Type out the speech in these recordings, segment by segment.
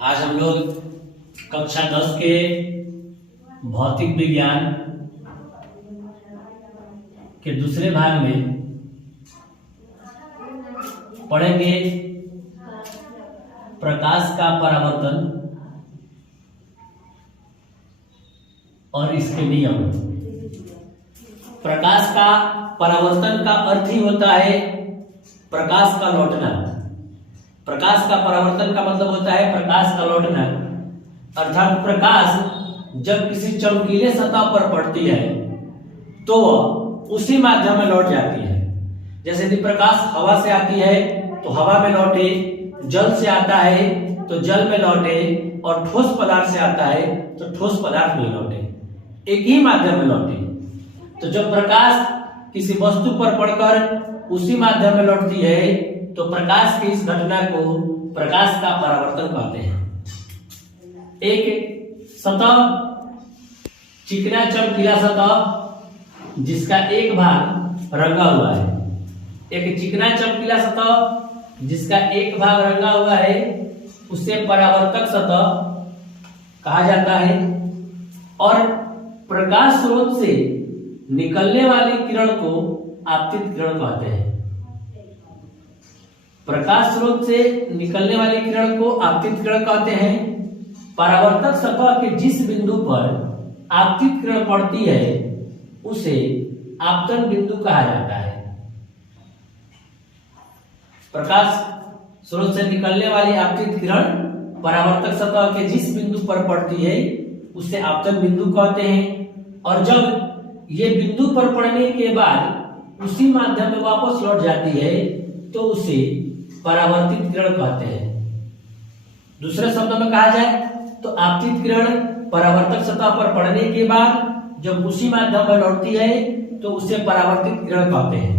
आज हम लोग कक्षा 10 के भौतिक विज्ञान के दूसरे भाग में पढ़ेंगे प्रकाश का परावर्तन और इसके नियम। प्रकाश का परावर्तन का अर्थ ही होता है प्रकाश का लौटना। प्रकाश का परावर्तन का मतलब होता है प्रकाश का लौटना, अर्थात प्रकाश जब किसी चमकीले सतह पर पड़ती है तो उसी माध्यम में लौट जाती है। जैसे यदि प्रकाश हवा से आती है तो हवा में लौटे, जल से आता है तो जल में लौटे, और ठोस पदार्थ से आता है तो ठोस पदार्थ में लौटे, एक ही माध्यम में लौटे। तो जब प्रकाश किसी वस्तु पर पड़कर उसी माध्यम में लौटती है तो प्रकाश की इस घटना को प्रकाश का परावर्तन कहते हैं। एक सतह, चिकना चमकीला सतह जिसका एक भाग रंगा हुआ है, एक चिकना चमकीला सतह जिसका एक भाग रंगा हुआ है, उसे परावर्तक सतह कहा जाता है। और प्रकाश स्रोत से निकलने वाली किरण को आपतित किरण कहते हैं। प्रकाश स्रोत से निकलने वाली किरण को आपतित किरण कहते हैं। परावर्तक सतह के जिस बिंदु पर आपतित किरण पड़ती है उसे आपतन बिंदु कहा जाता है। प्रकाश स्रोत से निकलने वाली आपतित किरण परावर्तक सतह के जिस बिंदु पर पड़ती है उसे आपतन बिंदु कहते हैं। और जब ये बिंदु पर पड़ने के बाद उसी माध्यम में वापस लौट जाती है तो उसे परावर्तित किरण कहते हैं। दूसरे शब्दों में कहा जाए तो आपतित किरण परावर्तक सतह पर पड़ने के बाद जब उसी माध्यम में लौटती है तो उसे परावर्तित किरण कहते हैं।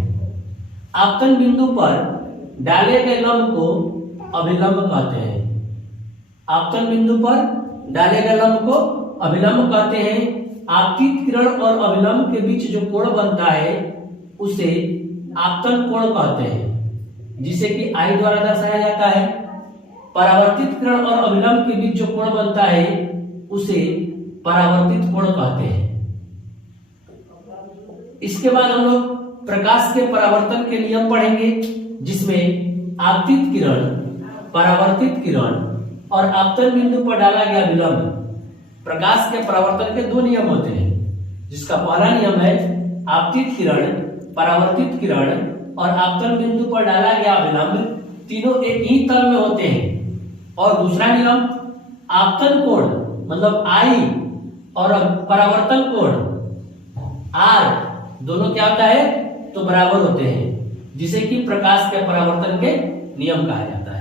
आपतन बिंदु पर डाले गए लंब को अभिलंब कहते हैं। आपतन बिंदु पर डाले गए लंब को अभिलंब कहते हैं। आपतित किरण और अभिलंब के बीच जो कोण बनता है उसे आपतन कोण कहते हैं, जिसे कि I द्वारा दर्शाया जाता है। परावर्तित किरण और अभिलंब के बीच जो कोण बनता है उसे परावर्तित कोण कहते हैं। इसके बाद हम लोग प्रकाश के परावर्तन के नियम पढ़ेंगे, जिसमें आपतित किरण, परावर्तित किरण और आपतन बिंदु पर डाला गया विलंब, प्रकाश के परावर्तन के दो नियम होते हैं। जिसका पहला नियम है आपतित किरण, परावर्तित किरण और आपतन बिंदु पर डाला गया विलंब तीनों एक ही तल में होते हैं। और दूसरा नियम आपतन कोण मतलब I और परावर्तन कोण R दोनों क्या होता है तो बराबर होते हैं, जिसे कि प्रकाश के परावर्तन के नियम कहा जाता है।